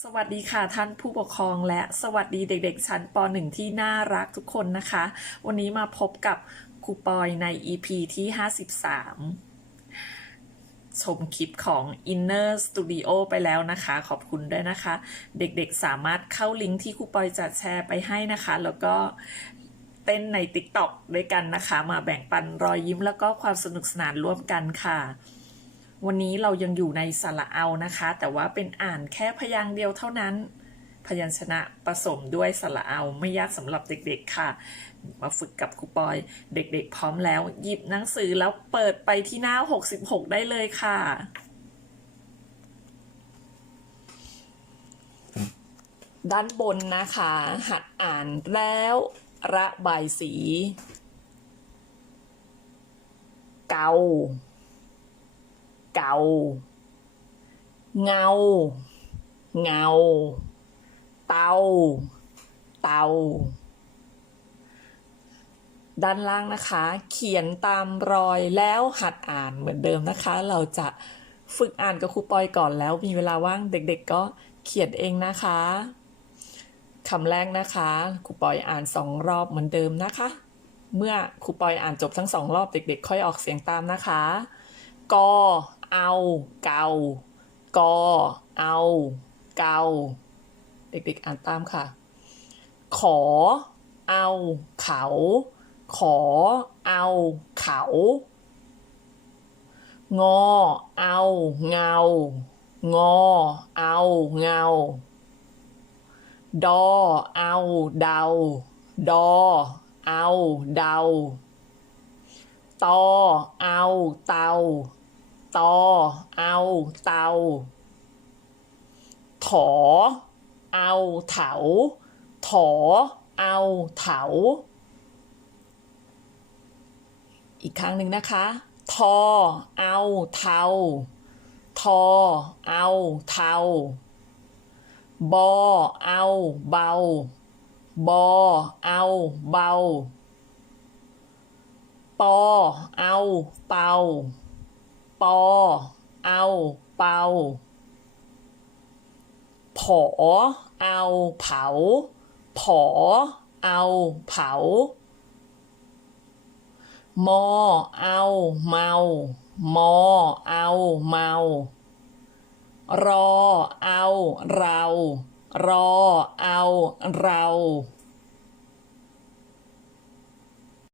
สวัสดีค่ะท่านผู้ปกครองและสวัสดีเด็กๆ ชั้นป .1 ที่น่ารักทุกคนนะคะ วันนี้มาพบกับครูปอยใน EP ที่ 53 ชมคลิปของ Inner Studio ไปแล้วนะคะ ขอบคุณด้วยนะคะ เด็กๆสามารถเข้าลิงก์ที่ครูปอยจะแชร์ไปให้นะคะ แล้วก็เต้นใน TikTok ด้วยกันนะคะ มาแบ่งปันรอยยิ้มแล้วก็ความสนุกสนานร่วมกันค่ะ วันนี้เรายังอยู่ในสระเอานะคะ แต่ว่าเป็นอ่านแค่พยางค์เดียวเท่านั้น พยัญชนะผสมด้วยสระเอาไม่ยากสำหรับเด็กๆค่ะ มาฝึกกับครูปอย เด็กๆ พร้อมแล้ว หยิบหนังสือแล้วเปิดไปที่หน้า 66 ได้เลยค่ะ ด้านบนนะคะ หัดอ่านแล้วระบายสี เกา เกาเงา เงา เตา เตา ด้านล่างนะคะ เขียนตามรอยแล้วหัดอ่านเหมือนเดิมนะคะ เราจะฝึกอ่านกับครูปอยก่อนแล้วมีเวลาว่างเด็กๆก็เขียนเองนะคะคำแรกนะคะครูปอยอ่านสองรอบเหมือนเดิมนะคะ เมื่อครูปอยอ่านจบทั้งสองรอบเด็กๆ ค่อยออกเสียงตามนะคะกอ เอา เกา กอ เอา เกา เด็กๆอ่านตามค่ะ ขอ เอา เขา ขอ เอา เขา งอ เอา เงา งอ เอา เงา ดอ เอา เดา ดอ เอา เดาตอ เอา เตา ตอ เอา เตา ถอ เอาเถา ถอ เอาเถา อีกครั้งหนึ่งนะคะ ทอ เอาเทา ทอ เอาเทา บอ เอาเบา บอ เอาเบา ปอ เอาเป่า ปอ เอาเป่าผอ เอาเผา ผอ เอาเผามอ เอาเมา มอ เอาเมารอ เอาเรา รอ เอาเรา